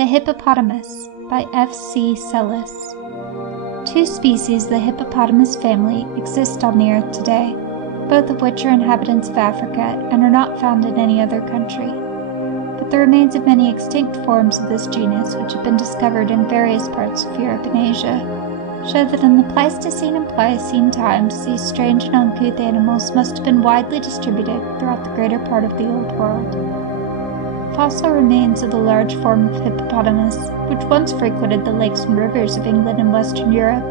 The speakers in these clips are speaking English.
The Hippopotamus by F.C. Sellis. Two species of the hippopotamus family exist on the earth today, both of which are inhabitants of Africa and are not found in any other country. But the remains of many extinct forms of this genus, which have been discovered in various parts of Europe and Asia, show that in the Pleistocene and Pliocene times these strange and uncouth animals must have been widely distributed throughout the greater part of the Old World. Fossil remains of the large form of hippopotamus, which once frequented the lakes and rivers of England and Western Europe,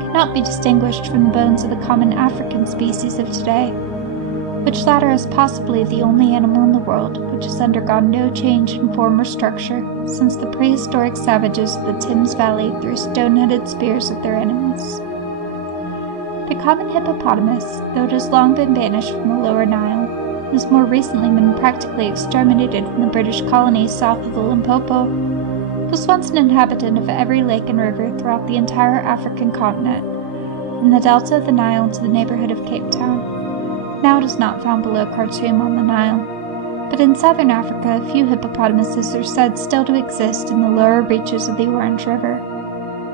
cannot be distinguished from the bones of the common African species of today, which latter is possibly the only animal in the world which has undergone no change in form or structure since the prehistoric savages of the Thames Valley threw stone-headed spears at their enemies. The common hippopotamus, though it has long been banished from the lower Nile, has more recently been practically exterminated from the British colonies south of the Limpopo, was once an inhabitant of every lake and river throughout the entire African continent, from the delta of the Nile to the neighborhood of Cape Town. Now it is not found below Khartoum on the Nile, but in southern Africa a few hippopotamuses are said still to exist in the lower reaches of the Orange River.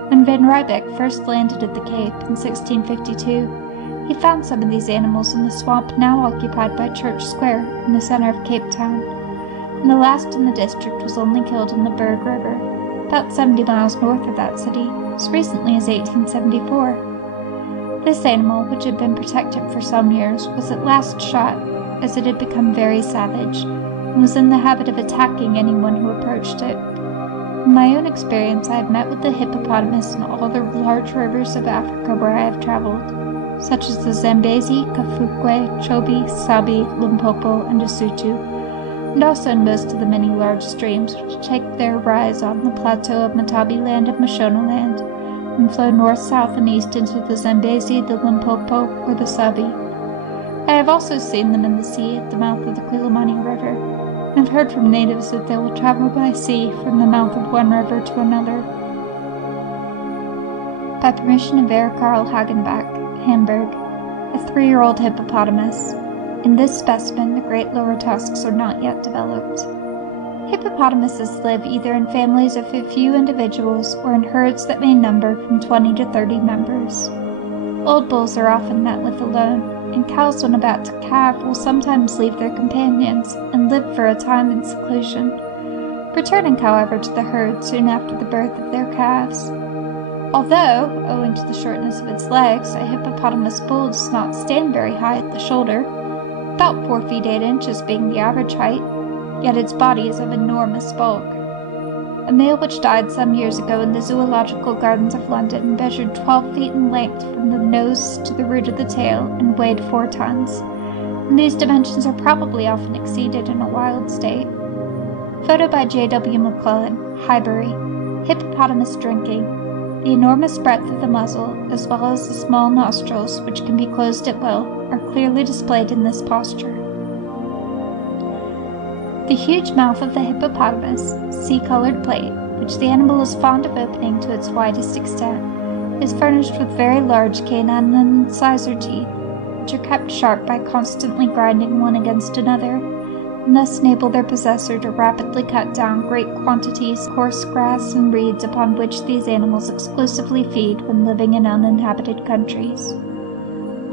When Van Riebeck first landed at the Cape in 1652, he found some of these animals in the swamp now occupied by Church Square in the center of Cape Town, and the last in the district was only killed in the Berg River, about 70 miles north of that city, as recently as 1874. This animal, which had been protected for some years, was at last shot, as it had become very savage, and was in the habit of attacking anyone who approached it. In my own experience, I have met with the hippopotamus in all the large rivers of Africa where I have traveled, such as the Zambezi, Kafukwe, Chobe, Sabi, Limpopo, and Lesotho, and also in most of the many large streams which take their rise on the plateau of Matabiland and Mashonaland, and flow north, south, and east into the Zambezi, the Limpopo, or the Sabi. I have also seen them in the sea at the mouth of the Quilimani River, and have heard from natives that they will travel by sea from the mouth of one river to another. By permission of Herr Karl Hagenbach, Hamburg, a 3-year-old hippopotamus. In this specimen, the great lower tusks are not yet developed. Hippopotamuses live either in families of a few individuals or in herds that may number from 20 to 30 members. Old bulls are often met with alone, and cows when about to calve will sometimes leave their companions and live for a time in seclusion, returning, however, to the herd soon after the birth of their calves. Although, owing to the shortness of its legs, a hippopotamus bull does not stand very high at the shoulder, about 4 feet 8 inches being the average height, yet its body is of enormous bulk. A male which died some years ago in the Zoological Gardens of London measured 12 feet in length from the nose to the root of the tail and weighed 4 tons, and these dimensions are probably often exceeded in a wild state. Photo by J.W. McClellan, Highbury. Hippopotamus drinking. The enormous breadth of the muzzle, as well as the small nostrils, which can be closed at will, are clearly displayed in this posture. The huge mouth of the hippopotamus, sea-colored plate, which the animal is fond of opening to its widest extent, is furnished with very large canine and incisor teeth, which are kept sharp by constantly grinding one against another, and thus enable their possessor to rapidly cut down great quantities of coarse grass and reeds upon which these animals exclusively feed when living in uninhabited countries.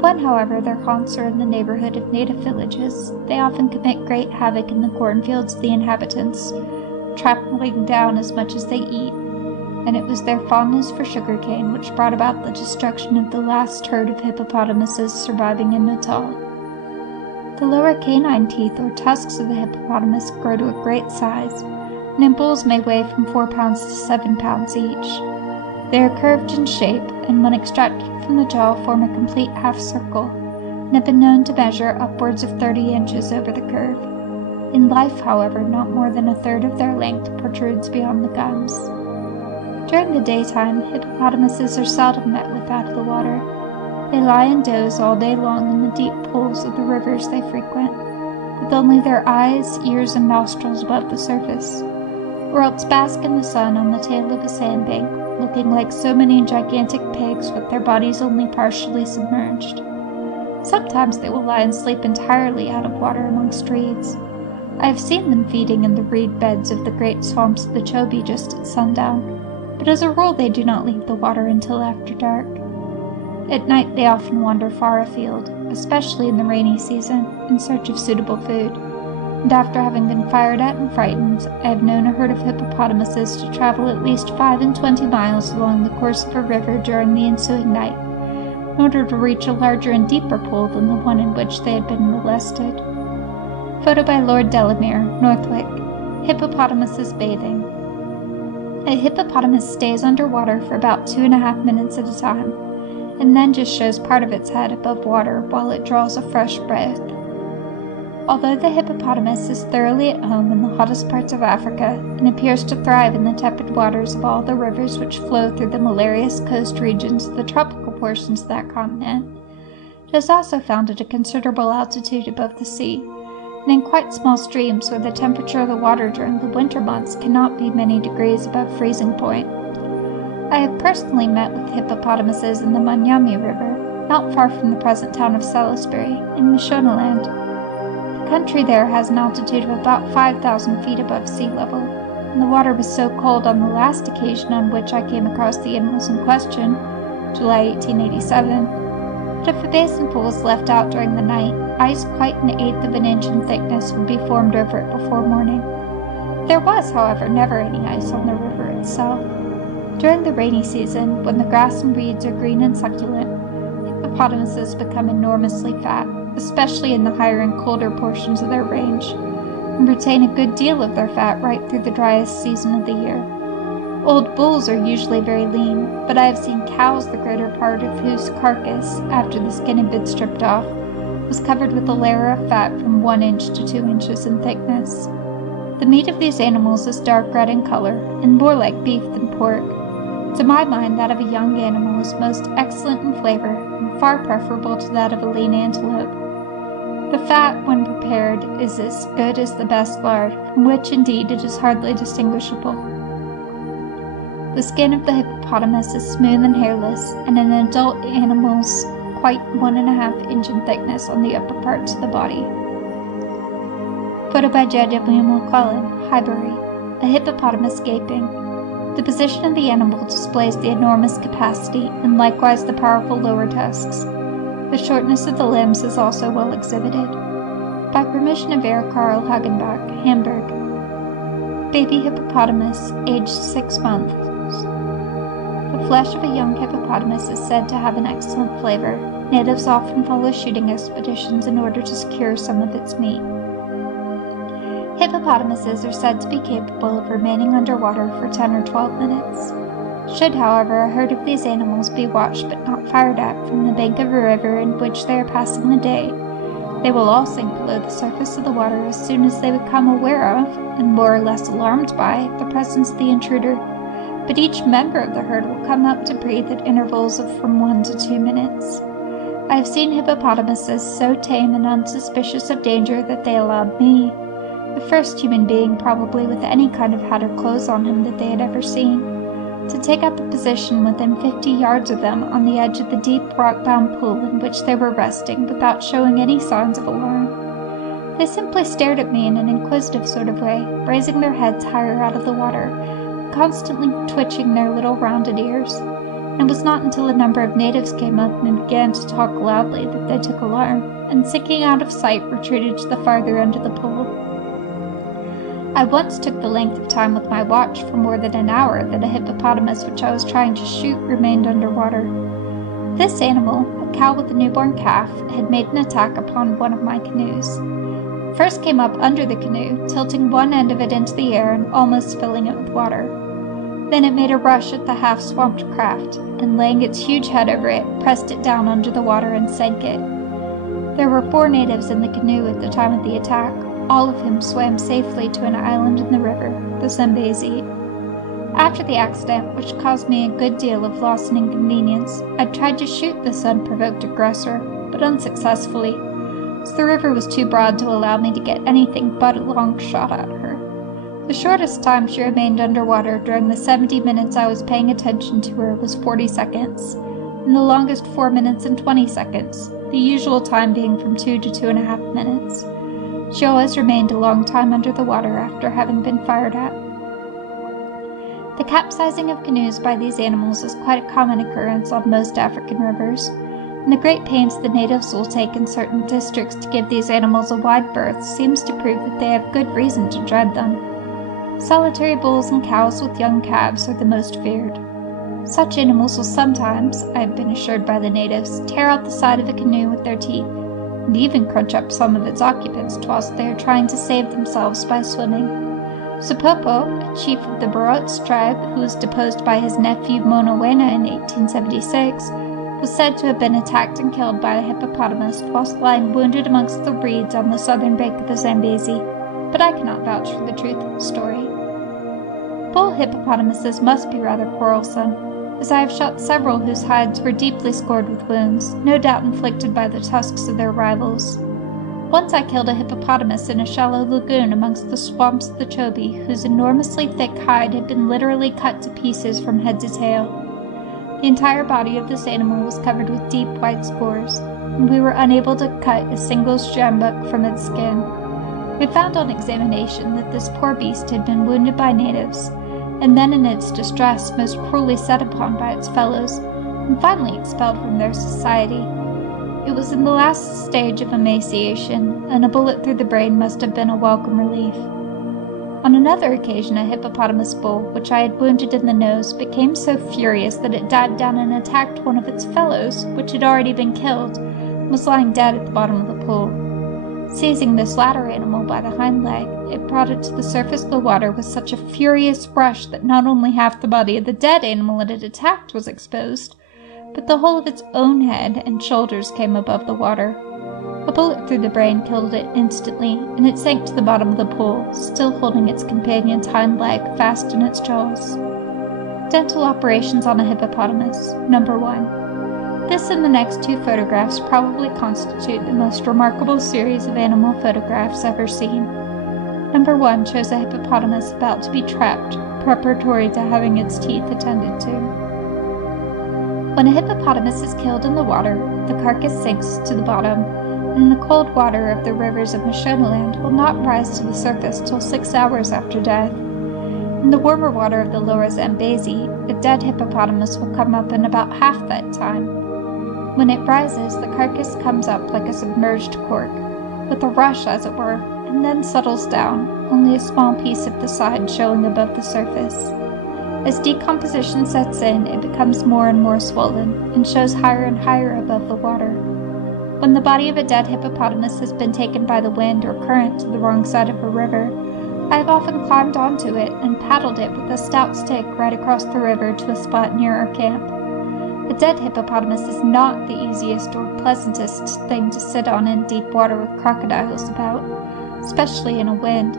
When, however, their haunts are in the neighborhood of native villages, they often commit great havoc in the cornfields of the inhabitants, trampling down as much as they eat, and it was their fondness for sugarcane which brought about the destruction of the last herd of hippopotamuses surviving in Natal. The lower canine teeth or tusks of the hippopotamus grow to a great size, and in bulls may weigh from 4 pounds to 7 pounds each. They are curved in shape, and when extracted from the jaw form a complete half circle, and have been known to measure upwards of 30 inches over the curve. In life, however, not more than a third of their length protrudes beyond the gums. During the daytime, hippopotamuses are seldom met with out of the water. They lie and doze all day long in the deep pools of the rivers they frequent, with only their eyes, ears, and nostrils above the surface, or else bask in the sun on the tail of a sandbank, looking like so many gigantic pigs with their bodies only partially submerged. Sometimes they will lie and sleep entirely out of water amongst reeds, I have seen them feeding in the reed beds of the great swamps of the Chobe just at sundown, but as a rule they do not leave the water until after dark. At night they often wander far afield, especially in the rainy season, in search of suitable food, and after having been fired at and frightened, I have known a herd of hippopotamuses to travel at least 25 miles along the course of a river during the ensuing night, in order to reach a larger and deeper pool than the one in which they had been molested. Photo by Lord Delamere, Northwick. Hippopotamuses bathing. A hippopotamus stays underwater for about 2.5 minutes at a time, and then just shows part of its head above water while it draws a fresh breath. Although the hippopotamus is thoroughly at home in the hottest parts of Africa and appears to thrive in the tepid waters of all the rivers which flow through the malarious coast regions of the tropical portions of that continent, it is also found at a considerable altitude above the sea, and in quite small streams where the temperature of the water during the winter months cannot be many degrees above freezing point. I have personally met with hippopotamuses in the Manyami River, not far from the present town of Salisbury, in Mashonaland. The country there has an altitude of about 5,000 feet above sea level, and the water was so cold on the last occasion on which I came across the animals in question, July 1887, that if a basin pool was left out during the night, ice quite 1/8 of an inch in thickness would be formed over it before morning. There was, however, never any ice on the river itself. During the rainy season, when the grass and reeds are green and succulent, hippopotamuses become enormously fat, especially in the higher and colder portions of their range, and retain a good deal of their fat right through the driest season of the year. Old bulls are usually very lean, but I have seen cows the greater part of whose carcass, after the skin had been stripped off, was covered with a layer of fat from 1 inch to 2 inches in thickness. The meat of these animals is dark red in color, and more like beef than pork. To my mind, that of a young animal is most excellent in flavor, and far preferable to that of a lean antelope. The fat, when prepared, is as good as the best lard, from which indeed it is hardly distinguishable. The skin of the hippopotamus is smooth and hairless, and in adult animals quite 1.5 inch in thickness on the upper parts of the body. Photo by J.W. McClellan, Highbury. A hippopotamus gaping. The position of the animal displays the enormous capacity and likewise the powerful lower tusks. The shortness of the limbs is also well exhibited. By permission of Herr Karl Hagenbach, Hamburg. Baby hippopotamus, aged 6 months. The flesh of a young hippopotamus is said to have an excellent flavor. Natives often follow shooting expeditions in order to secure some of its meat. Hippopotamuses are said to be capable of remaining underwater for 10 or 12 minutes. Should, however, a herd of these animals be watched but not fired at from the bank of a river in which they are passing the day, they will all sink below the surface of the water as soon as they become aware of, and more or less alarmed by, the presence of the intruder, but each member of the herd will come up to breathe at intervals of from 1 to 2 minutes. I have seen hippopotamuses so tame and unsuspicious of danger that they allowed me, the first human being probably with any kind of hat or clothes on him that they had ever seen, to take up a position within 50 yards of them on the edge of the deep rock-bound pool in which they were resting without showing any signs of alarm. They simply stared at me in an inquisitive sort of way, raising their heads higher out of the water, constantly twitching their little rounded ears, and it was not until a number of natives came up and began to talk loudly that they took alarm, and sinking out of sight retreated to the farther end of the pool. I once took the length of time with my watch for more than an hour that a hippopotamus which I was trying to shoot remained underwater. This animal, a cow with a newborn calf, had made an attack upon one of my canoes. It first came up under the canoe, tilting one end of it into the air and almost filling it with water. Then it made a rush at the half-swamped craft, and laying its huge head over it, pressed it down under the water and sank it. There were 4 natives in the canoe at the time of the attack, all of whom swam safely to an island in the river, the Zambezi. After the accident, which caused me a good deal of loss and inconvenience, I tried to shoot this unprovoked aggressor, but unsuccessfully, as the river was too broad to allow me to get anything but a long shot at her. The shortest time she remained underwater during the 70 minutes I was paying attention to her was 40 seconds, and the longest 4 minutes and 20 seconds, the usual time being from 2 to 2.5 minutes. She always remained a long time under the water after having been fired at. The capsizing of canoes by these animals is quite a common occurrence on most African rivers, and the great pains the natives will take in certain districts to give these animals a wide berth seems to prove that they have good reason to dread them. Solitary bulls and cows with young calves are the most feared. Such animals will sometimes, I have been assured by the natives, tear out the side of a canoe with their teeth, and even crunch up some of its occupants whilst they are trying to save themselves by swimming. Supopo, a chief of the Barots tribe who was deposed by his nephew Monowena in 1876, was said to have been attacked and killed by a hippopotamus whilst lying wounded amongst the reeds on the southern bank of the Zambezi, but I cannot vouch for the truth of the story. Bull hippopotamuses must be rather quarrelsome, as I have shot several whose hides were deeply scored with wounds, no doubt inflicted by the tusks of their rivals. Once I killed a hippopotamus in a shallow lagoon amongst the swamps of the Chobe, whose enormously thick hide had been literally cut to pieces from head to tail. The entire body of this animal was covered with deep white scores, and we were unable to cut a single sjambok from its skin. We found on examination that this poor beast had been wounded by natives, and then in its distress most cruelly set upon by its fellows, and finally expelled from their society. It was in the last stage of emaciation, and a bullet through the brain must have been a welcome relief. On another occasion, a hippopotamus bull, which I had wounded in the nose, became so furious that it dived down and attacked one of its fellows, which had already been killed, and was lying dead at the bottom of the pool. Seizing this latter animal by the hind leg, it brought it to the surface of the water with such a furious rush that not only half the body of the dead animal it had attacked was exposed, but the whole of its own head and shoulders came above the water. A bullet through the brain killed it instantly, and it sank to the bottom of the pool, still holding its companion's hind leg fast in its jaws. Dental operations on a hippopotamus, number 1. This and the next 2 photographs probably constitute the most remarkable series of animal photographs ever seen. Number 1 shows a hippopotamus about to be trapped, preparatory to having its teeth attended to. When a hippopotamus is killed in the water, the carcass sinks to the bottom, and the cold water of the rivers of Mashonaland will not rise to the surface till 6 hours after death. In the warmer water of the lower Zambezi, a dead hippopotamus will come up in about half that time. When it rises, the carcass comes up like a submerged cork, with a rush as it were, and then settles down, only a small piece of the side showing above the surface. As decomposition sets in, it becomes more and more swollen, and shows higher and higher above the water. When the body of a dead hippopotamus has been taken by the wind or current to the wrong side of a river, I have often climbed onto it and paddled it with a stout stick right across the river to a spot near our camp. A dead hippopotamus is not the easiest or pleasantest thing to sit on in deep water with crocodiles about, especially in a wind,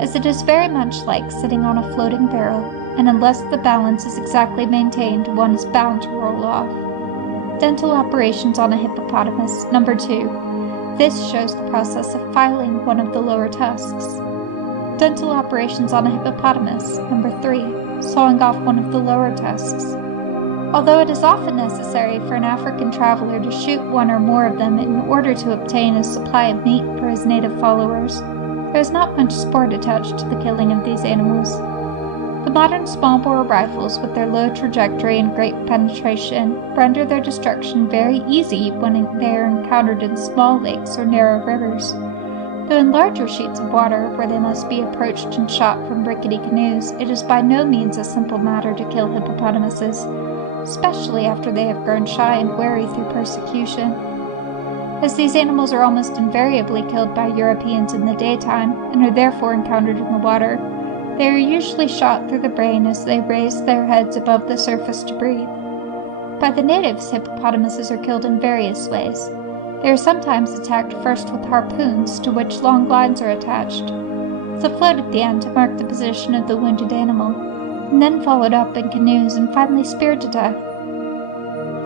as it is very much like sitting on a floating barrel, and unless the balance is exactly maintained, one is bound to roll off. Dental operations on a hippopotamus, number 2. This shows the process of filing one of the lower tusks. Dental operations on a hippopotamus, number 3. Sawing off one of the lower tusks. Although it is often necessary for an African traveler to shoot one or more of them in order to obtain a supply of meat for his native followers, there is not much sport attached to the killing of these animals. The modern small-bore rifles, with their low trajectory and great penetration, render their destruction very easy when they are encountered in small lakes or narrow rivers, though in larger sheets of water, where they must be approached and shot from rickety canoes, it is by no means a simple matter to kill hippopotamuses, especially after they have grown shy and wary through persecution. As these animals are almost invariably killed by Europeans in the daytime, and are therefore encountered in the water, they are usually shot through the brain as they raise their heads above the surface to breathe. By the natives, hippopotamuses are killed in various ways. They are sometimes attacked first with harpoons, to which long lines are attached, with a float at the end to mark the position of the wounded animal, and then followed up in canoes and finally speared to death.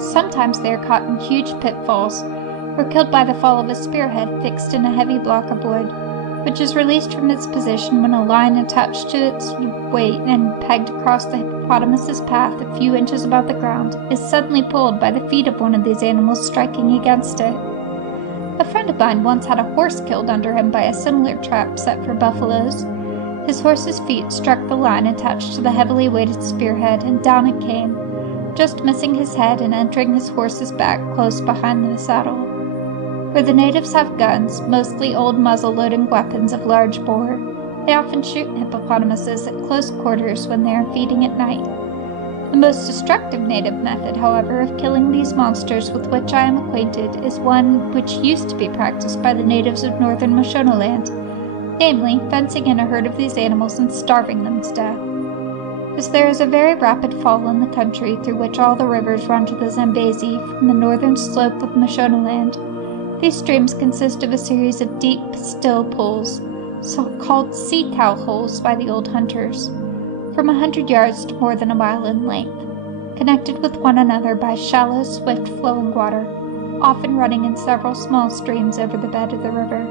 Sometimes they are caught in huge pitfalls, or killed by the fall of a spearhead fixed in a heavy block of wood, which is released from its position when a line attached to its weight and pegged across the hippopotamus's path a few inches above the ground is suddenly pulled by the feet of one of these animals striking against it. A friend of mine once had a horse killed under him by a similar trap set for buffaloes. His horse's feet struck the line attached to the heavily weighted spearhead, and down it came, just missing his head and entering his horse's back close behind the saddle. Where the natives have guns, mostly old muzzle-loading weapons of large bore, they often shoot hippopotamuses at close quarters when they are feeding at night. The most destructive native method, however, of killing these monsters with which I am acquainted is one which used to be practiced by the natives of northern Mashonaland, namely, fencing in a herd of these animals and starving them to death. As there is a very rapid fall in the country through which all the rivers run to the Zambezi from the northern slope of Mashonaland, these streams consist of a series of deep, still pools, so-called sea cow holes by the old hunters, from 100 yards to more than a mile in length, connected with one another by shallow, swift-flowing water, often running in several small streams over the bed of the river.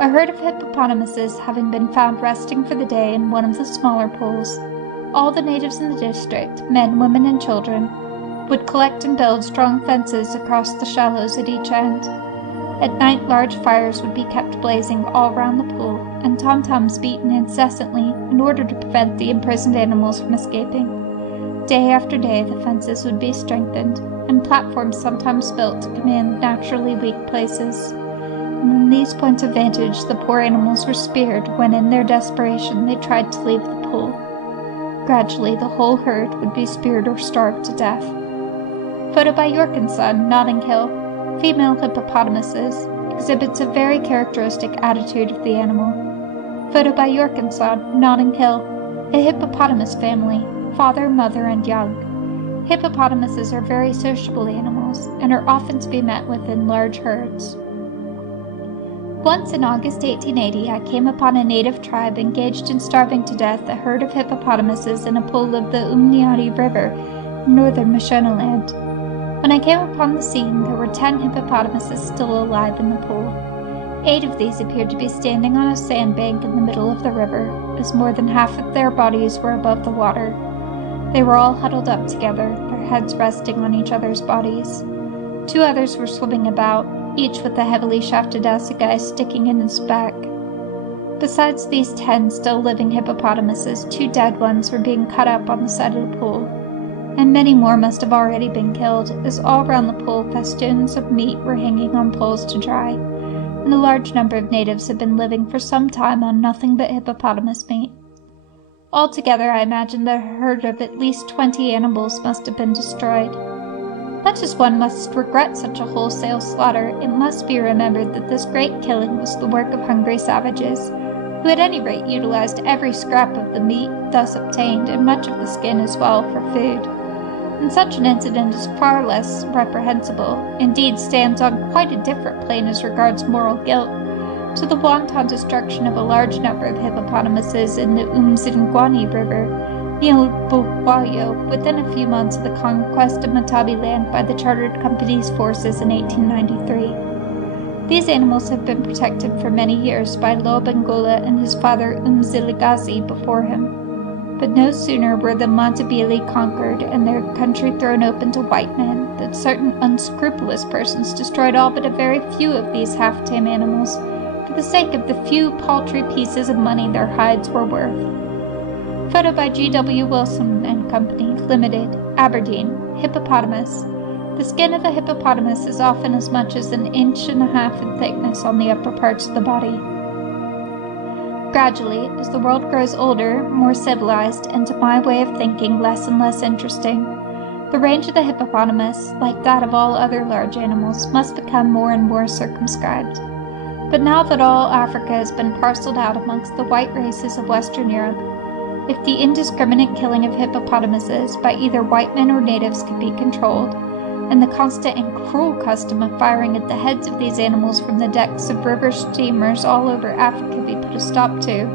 A herd of hippopotamuses having been found resting for the day in one of the smaller pools, all the natives in the district, men, women, and children, would collect and build strong fences across the shallows at each end. At night, large fires would be kept blazing all round the pool, and tom-toms beaten incessantly in order to prevent the imprisoned animals from escaping. Day after day, the fences would be strengthened, and platforms sometimes built to command naturally weak places. And in these points of vantage, the poor animals were speared when, in their desperation, they tried to leave the pool. Gradually, the whole herd would be speared or starved to death. Photo by York & Son, Notting Hill. Female hippopotamuses, exhibits a very characteristic attitude of the animal. Photo by York & Son, Notting Hill. A hippopotamus family, father, mother, and young. Hippopotamuses are very sociable animals, and are often to be met with in large herds. Once in August 1880, I came upon a native tribe engaged in starving to death a herd of hippopotamuses in a pool of the Umniati River in northern Mashonaland. When I came upon the scene, there were 10 hippopotamuses still alive in the pool. 8 of these appeared to be standing on a sandbank in the middle of the river, as more than half of their bodies were above the water. They were all huddled up together, their heads resting on each other's bodies. 2 others were swimming about, each with a heavily shafted assegai sticking in his back. Besides these 10 still living hippopotamuses, 2 dead ones were being cut up on the side of the pool, and many more must have already been killed, as all round the pool festoons of meat were hanging on poles to dry, and a large number of natives had been living for some time on nothing but hippopotamus meat. Altogether, I imagine that a herd of at least 20 animals must have been destroyed. Much as one must regret such a wholesale slaughter, it must be remembered that this great killing was the work of hungry savages, who at any rate utilized every scrap of the meat thus obtained, and much of the skin as well, for food. And such an incident is far less reprehensible, indeed stands on quite a different plane as regards moral guilt, to the wanton destruction of a large number of hippopotamuses in the Umzingwani River, near Bulawayo, within a few months of the conquest of Matabiland by the Chartered Company's forces in 1893. These animals have been protected for many years by Lobengula and his father Umziligazi before him. But no sooner were the Matabele conquered and their country thrown open to white men than certain unscrupulous persons destroyed all but a very few of these half-tame animals for the sake of the few paltry pieces of money their hides were worth. Photo by G.W. Wilson and Company, Limited, Aberdeen. Hippopotamus. The skin of a hippopotamus is often as much as 1.5 inches in thickness on the upper parts of the body. Gradually, as the world grows older, more civilized, and to my way of thinking less and less interesting, the range of the hippopotamus, like that of all other large animals, must become more and more circumscribed. But now that all Africa has been parceled out amongst the white races of Western Europe, if the indiscriminate killing of hippopotamuses by either white men or natives could be controlled, and the constant and cruel custom of firing at the heads of these animals from the decks of river steamers all over Africa be put a stop to,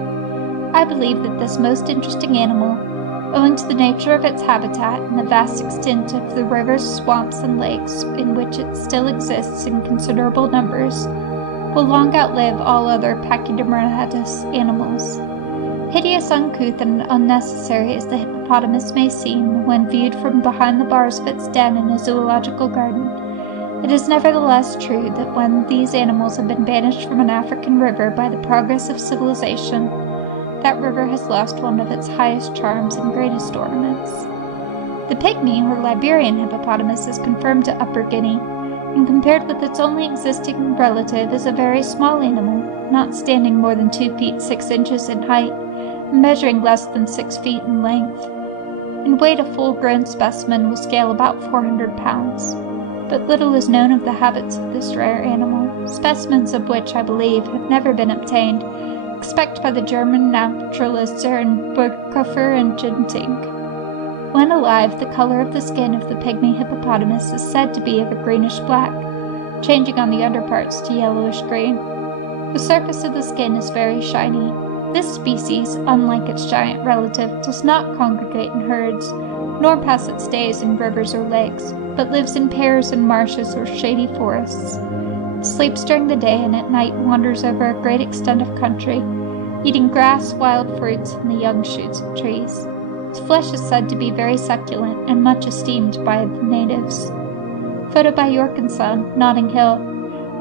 I believe that this most interesting animal, owing to the nature of its habitat and the vast extent of the rivers, swamps, and lakes in which it still exists in considerable numbers, will long outlive all other pachydermatous animals. Hideous, uncouth, and unnecessary as the hippopotamus may seem when viewed from behind the bars of its den in a zoological garden, It is nevertheless true that when these animals have been banished from an African river by the progress of civilization, that river has lost one of its highest charms and greatest ornaments. The pygmy or Liberian hippopotamus is confirmed to Upper Guinea, and compared with its only existing relative is a very small animal, not standing more than 2 feet 6 inches in height, and measuring less than 6 feet in length. In weight, a full-grown specimen will scale about 400 pounds. But little is known of the habits of this rare animal, specimens of which, I believe, have never been obtained, except by the German naturalists Ernst Burghofer and Genting. When alive, the color of the skin of the pygmy hippopotamus is said to be of a greenish-black, changing on the underparts to yellowish-green. The surface of the skin is very shiny. This species, unlike its giant relative, does not congregate in herds, nor pass its days in rivers or lakes, but lives in pairs in marshes or shady forests. It sleeps during the day and at night wanders over a great extent of country, eating grass, wild fruits, and the young shoots of trees. Its flesh is said to be very succulent and much esteemed by the natives. Photo by York & Son, Notting Hill.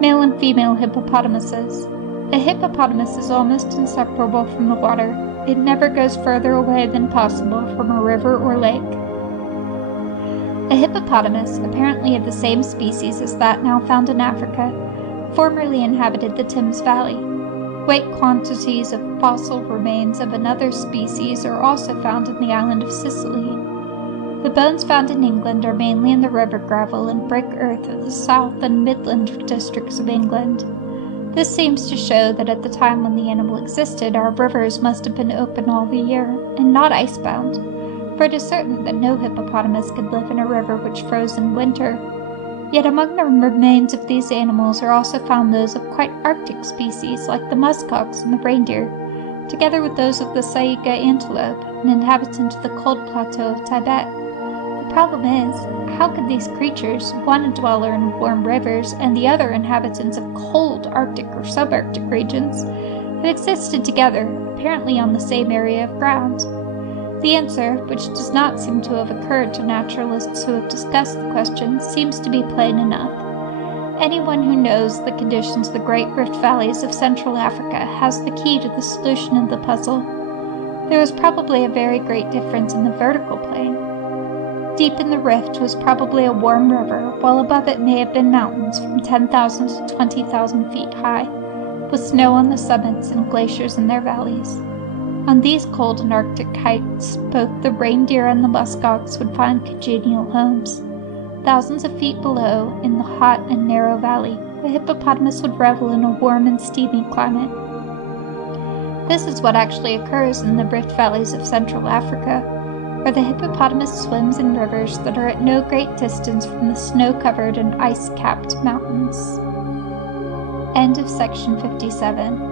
Male and female hippopotamuses. A hippopotamus is almost inseparable from the water. It never goes further away than possible from a river or lake. A hippopotamus, apparently of the same species as that now found in Africa, formerly inhabited the Thames Valley. Great quantities of fossil remains of another species are also found in the island of Sicily. The bones found in England are mainly in the river gravel and brick earth of the South and Midland districts of England. This seems to show that at the time when the animal existed, our rivers must have been open all the year, and not icebound, for it is certain that no hippopotamus could live in a river which froze in winter. Yet among the remains of these animals are also found those of quite Arctic species like the muskox and the reindeer, together with those of the saiga antelope, an inhabitant of the cold plateau of Tibet. The problem is, how could these creatures, one a dweller in warm rivers and the other inhabitants of cold Arctic or subarctic regions, have existed together, apparently on the same area of ground? The answer, which does not seem to have occurred to naturalists who have discussed the question, seems to be plain enough. Anyone who knows the conditions of the great rift valleys of Central Africa has the key to the solution of the puzzle. There was probably a very great difference in the vertical plane. Deep in the rift was probably a warm river, while above it may have been mountains from 10,000 to 20,000 feet high, with snow on the summits and glaciers in their valleys. On these cold and Arctic heights, both the reindeer and the muskox would find congenial homes. Thousands of feet below, in the hot and narrow valley, the hippopotamus would revel in a warm and steamy climate. This is what actually occurs in the rift valleys of Central Africa, where the hippopotamus swims in rivers that are at no great distance from the snow-covered and ice-capped mountains. End of section 57.